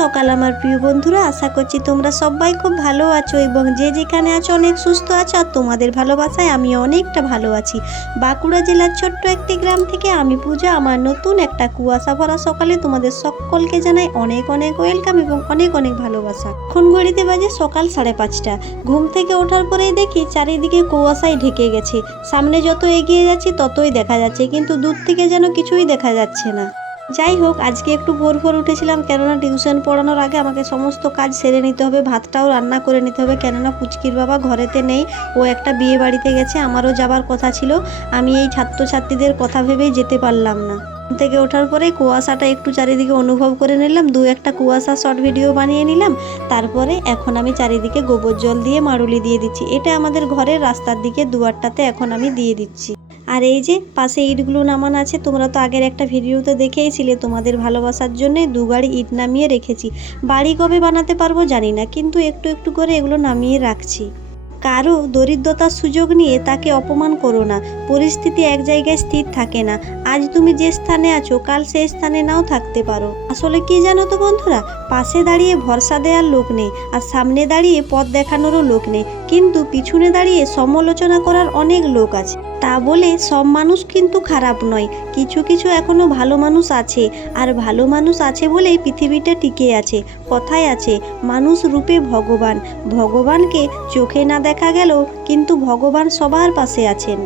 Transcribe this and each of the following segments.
সকাল আমার প্রিয় বন্ধুরা, আশা করছি তোমরা সবাই খুব ভালো আছো এবং যে যেখানে আছো অনেক সুস্থ আছো আর তোমাদের ভালোবাসায় আমি অনেকটা ভালো আছি। বাঁকুড়া জেলার ছোট্ট একটি গ্রাম থেকে আমি পূজা, আমার নতুন একটা কুয়াশা ভরা সকালে তোমাদের সকলকে জানাই অনেক অনেক ওয়েলকাম এবং অনেক অনেক ভালোবাসা। এখন ঘড়িতে বাজে সকাল সাড়ে পাঁচটা। ঘুম থেকে ওঠার পরেই দেখি চারিদিকে কুয়াশায় ঢেকে গেছে। সামনে যত এগিয়ে যাচ্ছি ততই দেখা যাচ্ছে, কিন্তু দূর থেকে যেন কিছুই দেখা যাচ্ছে না। যাই হোক, আজকে একটু ভোর ভোর উঠেছিলাম, কেননা টিউশন পড়ানোর আগে আমাকে সমস্ত কাজ সেরে নিতে হবে, ভাতটাও রান্না করে নিতে হবে, কেননা পুচকির বাবা ঘরেতে নেই, ও একটা বিয়ে বাড়িতে গেছে, আমারও যাবার কথা ছিল, আমি এই ছাত্রছাত্রীদের কথা ভেবেই যেতে পারলাম না। থেকে ওঠার পরে কুয়াশাটা একটু চারিদিকে অনুভব করে নিলাম, দু একটা কুয়াশা শর্ট ভিডিও বানিয়ে নিলাম, তারপরে এখন আমি চারিদিকে গোবর জল দিয়ে মারুলি দিয়ে দিচ্ছি, এটা আমাদের ঘরের রাস্তার দিকে দুয়ারটাতে এখন আমি দিয়ে দিচ্ছি। আর এই যে পাশে ইটগুলো নামান আছে, তোমরা তো আগের একটা ভিডিওতে দেখেইছিলে, তোমাদের ভালোবাসার জন্যে দু গাড়ি ইট নামিয়ে রেখেছি। বাড়ি কবে বানাতে পারব জানি না, কিন্তু একটু একটু করে এগুলো নামিয়ে রাখছি। কারও দরিদ্রতার সুযোগ নিয়ে তাকে অপমান করো না, পরিস্থিতি এক জায়গায় স্থির থাকে না। আজ তুমি যে স্থানে আছো, কাল সেই স্থানে নাও থাকতে পারো। আসলে কি জানো তো বন্ধুরা? পাশে দাঁড়িয়ে ভরসা দেওয়ার লোক নেই, আর সামনে দাঁড়িয়ে পথ দেখানোরও লোক নেই। কিন্তু পিছনে দাঁড়িয়ে সমালোচনা করার অনেক লোক আছে। তা বলে সব মানুষ কিন্তু খারাপ নয়। কিছু কিছু এখনও ভালো মানুষ আছে, আর ভালো মানুষ আছে বলেই পৃথিবীটা টিকে আছে, কথায় আছে, মানুষ রূপে ভগবান। ভগবানকে চোখে না দেখা গেলেও কিন্তু ভগবান সবার পাশে আছেন।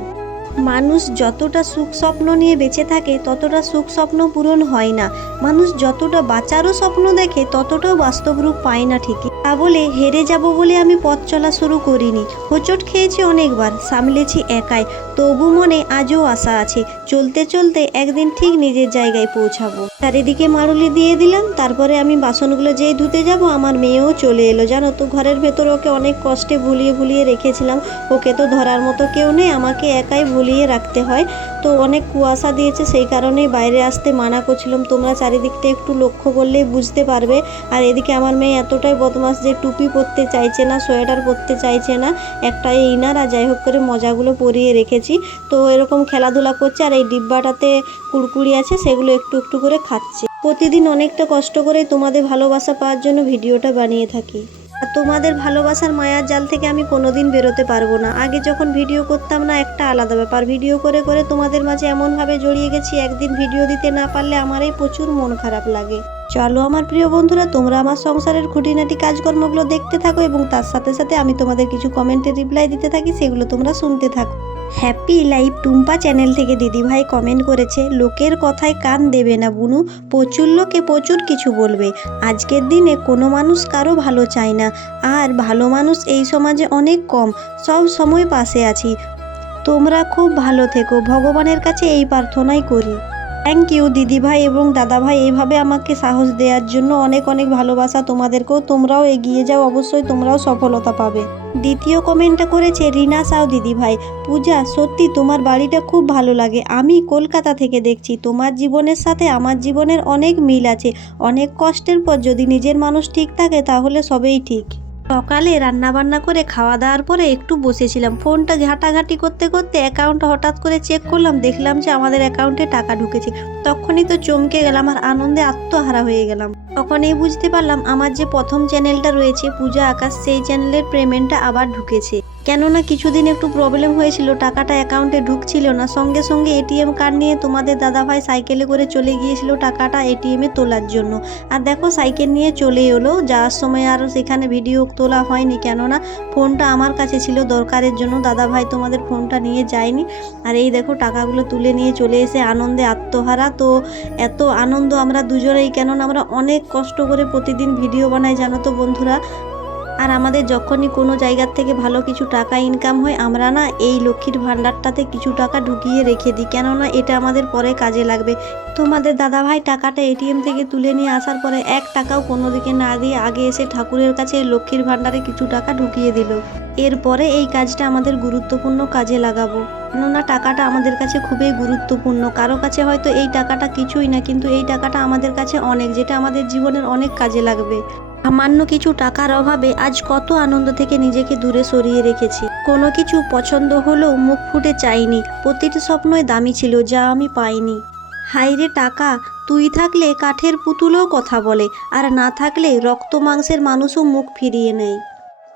মানুষ যতটা সুখ স্বপ্ন নিয়ে বেঁচে থাকে, ততটা সুখ স্বপ্ন পূরণ হয় না। মানুষ যতটা বাঁচারও স্বপ্ন দেখে, ততটাও বাস্তব রূপ পায় না ঠিকই। তা বলে হেরে যাব বলে আমি পথ চলা শুরু করিনি। হোঁচট খেয়েছি অনেকবার, সামলেছি একাই। তবু মনে আজও আশা আছে, চলতে চলতে একদিন ঠিক নিজের জায়গায় পৌঁছাবো। চারিদিকে মারুলি দিয়ে দিলাম, তারপরে আমি বাসনগুলো যেই ধুতে যাব, আমার মেয়েও চলে এলো। জানো তো, ঘরের ভেতর ওকে অনেক কষ্টে ভুলিয়ে ভুলিয়ে রেখেছিলাম। ওকে তো ধরার মতো কেউ নেই, আমাকে একাই ভুলিয়ে রাখতে হয়। তো অনেক কুয়াশা দিয়েছে, সেই কারণেই বাইরে আসতে মানা করছিলাম। তোমরা চারিদিকটা একটু লক্ষ্য করলেই বুঝতে পারবে। আর এদিকে আমার মেয়ে এতটাই বদমাস যে টুপি পরতে চাইছে না, সোয়েটার পরতে চাইছে না একটা ইনার আর যাই হোক করে মজাগুলো পরিয়ে রেখেছি। তো এরকম খেলাধুলা করছে আর এই ডিব্বাটাতে কুড়কুড়ি আছে, সেগুলো একটু একটু করে খাচ্ছে। প্রতিদিন অনেকটা কষ্ট করে তোমাদের ভালোবাসা পাওয়ার জন্য ভিডিওটা বানিয়ে থাকি। আর তোমাদের ভালোবাসার মায়ার জাল থেকে আমি কোনোদিন বেরোতে পারব না। আগে যখন ভিডিও করতাম না, একটা আলাদা ব্যাপার। ভিডিও করে করে তোমাদের মাঝে এমনভাবে জড়িয়ে গেছি, একদিন ভিডিও দিতে না পারলে আমারই প্রচুর মন খারাপ লাগে। চলো আমার প্রিয় বন্ধুরা, তোমরা আমার সংসারের খুঁটিনাটি কাজকর্মগুলো দেখতে থাকো এবং তার সাথে সাথে আমি তোমাদের কিছু কমেন্টে রিপ্লাই দিতে থাকি, সেগুলো তোমরা শুনতে থাকো। হ্যাপি লাইফ টুম্পা চ্যানেল থেকে দিদিভাই কমেন্ট করেছে, লোকের কথায় কান দেবে না বুনু, প্রচুর লোকে প্রচুর কিছু বলবে। আজকের দিনে কোনো মানুষ কারও ভালো চায় না, আর ভালো মানুষ এই সমাজে অনেক কম, সব সময় পাশে আছি। তোমরা খুব ভালো থেকো, ভগবানের কাছে এই প্রার্থনাই করি। থ্যাংক ইউ দিদিভাই এবং দাদাভাই। এইভাবে আমাকে সাহস দেওয়ার জন্য অনেক অনেক ভালোবাসা তোমাদেরকেও। তোমরাও এগিয়ে যাও, অবশ্যই তোমরাও সফলতা পাবে। দ্বিতীয় কমেন্টটা করেছে, রিনা সাউ দিদিভাই, পূজা, সত্যি তোমার বাড়িটা খুব ভালো লাগে। আমি কলকাতা থেকে দেখছি। তোমার জীবনের সাথে আমার জীবনের অনেক মিল আছে। অনেক কষ্টের পর যদি নিজের মানুষ ঠিক থাকে, তাহলে সবেই ঠিক। সকালে রান্না বান্না করে খাওয়া দাওয়ার পরে একটু বসেছিলাম। ফোনটা ঘাটাঘাটি করতে করতে অ্যাকাউন্ট হঠাৎ করে চেক করলাম, দেখলাম যে আমাদের অ্যাকাউন্টে টাকা ঢুকেছে। তখনই তো চমকে গেলাম আর আনন্দে আত্মহারা হয়ে গেলাম। তখনই বুঝতে পারলাম আমার যে প্রথম চ্যানেলটা রয়েছে, পূজা আকাশ, সেই চ্যানেলের পেমেন্টটা আবার ঢুকেছে। কেননা কিছুদিন একটু প্রবলেম হয়েছিল, টাকাটা অ্যাকাউন্টে ঢুকছিল না। সঙ্গে সঙ্গে এটিএম কার্ড নিয়ে তোমাদের দাদাভাই সাইকেলে করে চলে গিয়েছিল টাকাটা এটিএমে তোলার জন্য। আর দেখো সাইকেল নিয়ে চলে এলো, যাওয়ার সময় আর সেখানে ভিডিও তোলা হয়নি। কেননা ফোনটা আমার কাছে ছিল, দরকারের জন্য দাদাভাই তোমাদের ফোনটা নিয়ে যায়নি। আর এই দেখো টাকাগুলো তুলে নিয়ে চলে এসে আনন্দে আত্মহারা। তো এত আনন্দ আমরা দুজনেই, কেননা আমরা অনেক কষ্ট করে প্রতিদিন ভিডিও বানাই, জানো তো বন্ধুরা? আর আমাদের যখনই কোনো জায়গার থেকে ভালো কিছু টাকা ইনকাম হয়, আমরা না এই লক্ষ্মীর ভাণ্ডারটাতে কিছু টাকা ঢুকিয়ে রেখে দিই। কেননা এটা আমাদের পরে কাজে লাগবে। তোমাদের দাদাভাই টাকাটা এটিএম থেকে তুলে নিয়ে আসার পরে এক টাকাও কোনো দিকে না দিয়ে আগে এসে ঠাকুরের কাছে লক্ষ্মীর ভাণ্ডারে কিছু টাকা ঢুকিয়ে দিল। এরপরে এই কাজটা আমাদের গুরুত্বপূর্ণ কাজে লাগাবো। কেননা টাকাটা আমাদের কাছে খুবই গুরুত্বপূর্ণ। কারও কাছে হয়তো এই টাকাটা কিছুই না, কিন্তু এই টাকাটা আমাদের কাছে অনেক, যেটা আমাদের জীবনের অনেক কাজে লাগবে। সামান্য কিছু টাকার অভাবে আজ কত আনন্দ থেকে নিজেকে দূরে সরিয়ে রেখেছি। কোনো কিছু পছন্দ হলেও মুখ ফুটে চাইনি। প্রতিটি স্বপ্নই দামি ছিল, যা আমি পাইনি। হাইরে টাকা, তুই থাকলে কাঠের পুতুলও কথা বলে, আর না থাকলে রক্ত মাংসের মানুষও মুখ ফিরিয়ে নেয়।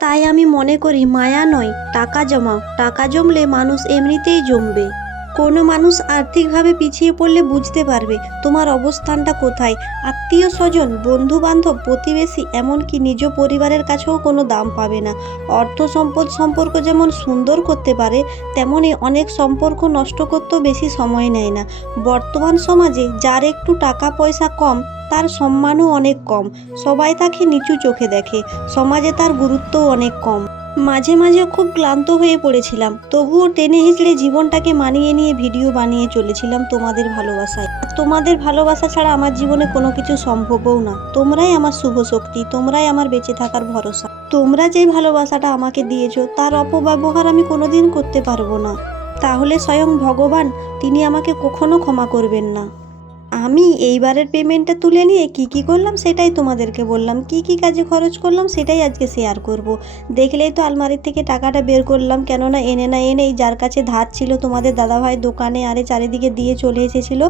তাই আমি মনে করি, মায়া নয়, টাকা জমাও। টাকা জমলে মানুষ এমনিতেই জমবে। কোনো মানুষ আর্থিকভাবে পিছিয়ে পড়লে বুঝতে পারবে তোমার অবস্থানটা কোথায়। আত্মীয় স্বজন বন্ধু বান্ধব প্রতিবেশী, এমনকি নিজ পরিবারের কাছেও কোনো দাম পাবে না। অর্থ সম্পদ সম্পর্ক যেমন সুন্দর করতে পারে তেমনই অনেক সম্পর্ক নষ্ট করতেও বেশি সময় নেয় না। বর্তমান সমাজে যার একটু টাকা পয়সা কম, তার সম্মানও অনেক কম। সবাই তাকে নিচু চোখে দেখে। সমাজে তার গুরুত্বও অনেক কম। মাঝে মাঝে খুব ক্লান্ত হয়ে পড়েছিলাম। তবুও টেনে হিচড়ে জীবনটাকে মানিয়ে নিয়ে ভিডিও বানিয়ে চলেছিলাম তোমাদের ভালোবাসায়। তোমাদের ভালোবাসা ছাড়া আমার জীবনে কোনো কিছু সম্ভবও না। তোমরাই আমার শুভ শক্তি, তোমরাই আমার বেঁচে থাকার ভরসা। তোমরা যে ভালোবাসাটা আমাকে দিয়েছ, তার অপব্যবহার আমি কোনোদিন করতে পারব না। তাহলে স্বয়ং ভগবান, তিনি আমাকে কখনো ক্ষমা করবেন না। আমি এইবারের পেমেন্টটা তুলে নিয়ে কি কি করলাম সেটাই তোমাদেরকে বললাম। কি কি কাজে খরচ করলাম সেটাই আজকে শেয়ার করব। দেখলেই তো আলমারির থেকে টাকাটা বের করলাম, কেননা এনে না এনেই যার কাছে ধার ছিল তোমাদের দাদাভাই দোকানে আরে চারিদিকে দিয়ে চলে এসেছিল,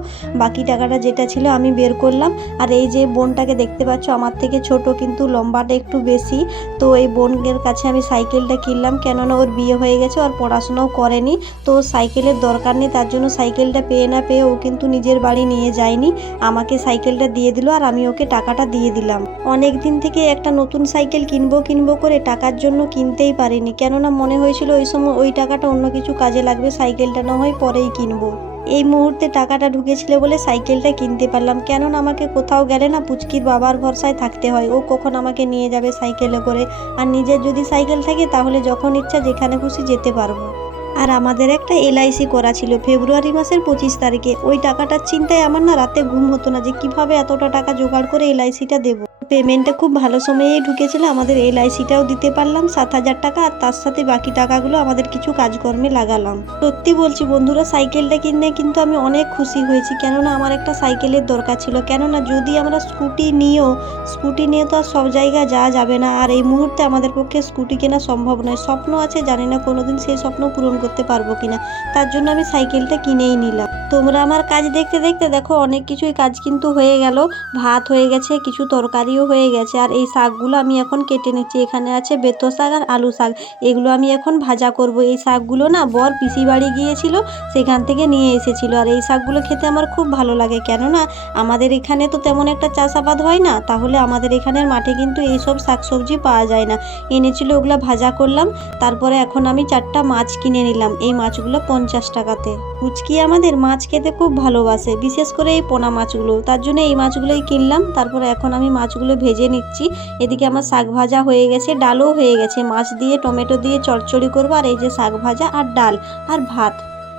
বাকি টাকাটা যেটা ছিল আমি বের করলাম। আর এই যে বোনটাকে দেখতে পাচ্ছ, আমার থেকে ছোট কিন্তু লম্বাটা একটু বেশি, তো এই বোনের কাছে আমি সাইকেলটা কিনলাম, কেননা ওর বিয়ে হয়ে গেছে, আর পড়াশোনাও করেনি। তো সাইকেলের দরকার নেই, তার জন্য সাইকেলটা পেয়ে না পেয়ে ও কিন্তু নিজের বাড়ি নিয়ে যায়নি আমাকে সাইকেলটা দিয়ে দিল আর আমি ওকে টাকাটা দিয়ে দিলাম। অনেক দিন থেকে একটা নতুন সাইকেল কিনবো কিনবো করে টাকার জন্য কিনতেই পারিনি। কেননা মনে হয়েছিল ওই সময় ওই টাকাটা অন্য কিছু কাজে লাগবে, সাইকেলটা না হয় পরেই কিনবো। এই মুহূর্তে টাকাটা ঢুকেছিল বলে সাইকেলটা কিনতে পারলাম। কেননা আমাকে কোথাও গেলে না পুচকির বাবার ভরসায় থাকতে হয়। ও কখন আমাকে নিয়ে যাবে সাইকেলে করে? আর নিজের যদি সাইকেল থাকে তাহলে যখন ইচ্ছা যেখানে খুশি যেতে পারব। আর আমাদের একটা এলআইসি করা ছিল ফেব্রুয়ারি মাসের পঁচিশ তারিখে। ওই টাকাটার চিন্তায় আমার না রাতে ঘুম হতো না যে কীভাবে এতটা টাকা জোগাড় করে এলআইসিটা দেবো। পেমেন্টটা খুব ভালো সময়েই ঢুকেছিল, আমাদের এলআইসিটাও দিতে পারলাম সাত হাজার টাকা আর তার সাথে বাকি টাকাগুলো আমাদের কিছু কাজকর্মে লাগালাম। সত্যি বলছি বন্ধুরা, সাইকেলটা কিনে কিন্তু আমি অনেক খুশি হয়েছি, কেননা আমার একটা সাইকেলের দরকার ছিল। কেননা যদি আমরা স্কুটি নিয়েও, স্কুটি নিয়ে তো আর সব জায়গায় যাওয়া যাবে না, আর এই মুহূর্তে আমাদের পক্ষে স্কুটি কেনা সম্ভব নয়। স্বপ্ন আছে, জানি না কোনোদিন সেই স্বপ্ন পূরণ করতে পারব কিনা, তার জন্য আমি সাইকেলটা কিনেই নিলাম। তোমরা আমার কাজ দেখতে দেখতে দেখো, অনেক কিছুই কাজ কিন্তু হয়ে গেল। ভাত হয়ে গেছে, কিছু তরকারিও হয়ে গেছে। আর এই শাকগুলো আমি এখন কেটে নিচ্ছি। এখানে আছে বেতো শাক আর আলু শাক। এগুলো আমি এখন ভাজা করব। এই শাকগুলো না বর পিসি বাড়ি গিয়েছিল, সেখান থেকে নিয়ে এসেছিল। আর এই শাকগুলো খেতে আমার খুব ভালো লাগে। কেননা আমাদের এখানে তো তেমন একটা চাষাবাদ হয় না। তাহলে আমাদের এখানের মাঠে কিন্তু এইসব শাকসবজি পাওয়া যায় না। এনেছিল, ওগুলো ভাজা করলাম। তারপরে এখন আমি চারটা মাছ কিনে নিলাম। এই মাছগুলো পঞ্চাশ টাকাতে। পুচকি আমাদের মাছ খেতে খুব ভালোবাসে, বিশেষ করে এই পোনা মাছগুলো। তার জন্য এই মাছগুলোই কিনলাম, তারপরে এখন আমি মাছগুলো ভেজে নিচ্ছি। এদিকে আমার শাক ভাজা হয়ে গেছে, ডালও হয়ে গেছে। মাছ দিয়ে, টমেটো দিয়ে চড়চড়ি করব, আর এই যে শাক ভাজা আর ডাল আর ভাত।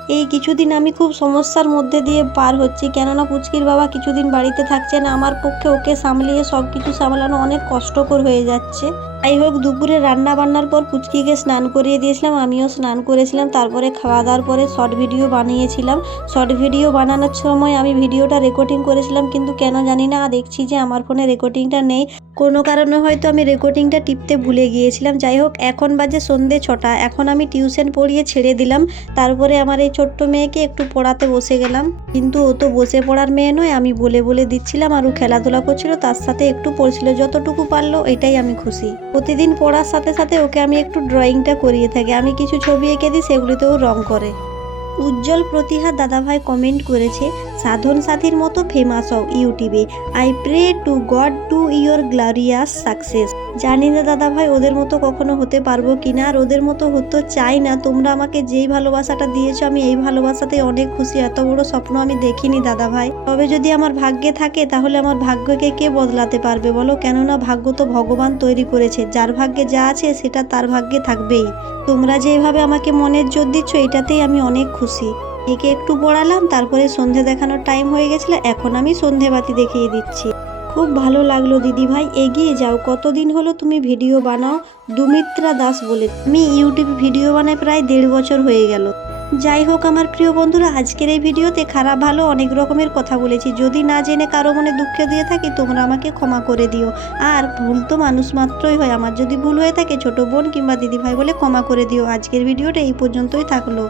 এই কিছুদিন আমি খুব সমস্যার মধ্যে দিয়ে পার হচ্ছি, কেননা পুচকির বাবা কিছুদিন বাড়িতে থাকছে না আমার পক্ষে ওকে সামলিয়ে সব কিছু সামলানো অনেক কষ্টকর হয়ে যাচ্ছে। যাই হোক, দুপুরে রান্না বান্নার পর পুচকিকে স্নান করিয়ে দিয়েছিলাম, আমিও স্নান করেছিলাম, তারপরে খাওয়া দাওয়ার পরে শর্ট ভিডিও বানিয়েছিলাম। শর্ট ভিডিও বানানোর সময় আমি ভিডিওটা রেকর্ডিং করেছিলাম, কিন্তু কেন জানি না দেখছি যে আমার ফোনে রেকর্ডিংটা নেই। কোনো কারণে হয়তো আমি রেকর্ডিংটা টিপতে ভুলে গিয়েছিলাম। যাই হোক, এখন বাজে সন্ধে ছটা, এখন আমি টিউশন পড়িয়ে ছেড়ে দিলাম। তারপরে আমার এই ছোট্ট মেয়েকে একটু পড়াতে বসে গেলাম। কিন্তু ও তো বসে পড়ার মেয়ে নয়, আমি বলে বলে দিচ্ছিলাম, আর ও খেলাধুলা করছিল, তার সাথে একটু পড়ছিল, যতটুকু পারল এটাই আমি খুশি। প্রতিদিন পড়ার সাথে সাথে ওকে আমি একটু ড্রয়িংটা করিয়ে থাকি। আমি কিছু ছবি এঁকে দিই, সেগুলিতেও রং করে। উজ্জ্বল প্রতিহা দাদাভাই কমেন্ট করেছে, সাধন সাথীর মতো ফেমাস হও ইউটিউবে। I pray to God to your glorious success জানি না দাদা ভাই ওদের মতো কখনো হতে পারব কি না আর ওদের মতো হতে চাই না। তোমরা আমাকে যেই ভালোবাসাটা দিয়েছ, আমি এই ভালোবাসাতে অনেক খুশি। এত বড় স্বপ্ন আমি দেখিনি দাদা ভাই তবে যদি আমার ভাগ্যে থাকে, তাহলে আমার ভাগ্যকে কে বদলাতে পারবে বলো? কেননা ভাগ্য তো ভগবান তৈরি করেছে। যার ভাগ্যে যা আছে, সেটা তার ভাগ্যে থাকবেই। তোমরা যেভাবে আমাকে মনের জোর দিচ্ছ, এটাতেই আমি অনেক খুশি। একে একটু পড়ালাম, তারপরে সন্ধে দেখানোর টাইম হয়ে গেছিল, এখন আমি সন্ধেবাতি দেখিয়ে দিচ্ছি। খুব ভালো লাগল দিদি ভাই এগিয়ে যাও। কতদিন হলো তুমি ভিডিও বানাও? দুমিত্রা দাস বলে আমি ইউটিউব ভিডিও বানাই প্রায় দেড় বছর হয়ে গেল। যাই হোক, আমার প্রিয় বন্ধুরা, আজকের এই ভিডিওতে খারাপ, ভালো অনেক রকমের কথা বলেছি। যদি না জেনে কারও মনে দুঃখ দিয়ে থাকি, তোমরা আমাকে ক্ষমা করে দিও। আর ভুল তো মানুষ মাত্রই হয়। আমার যদি ভুল হয়ে থাকে, ছোট বোন কিংবা দিদি ভাই বলে ক্ষমা করে দিও। আজকের ভিডিওটা এই পর্যন্তই থাকল।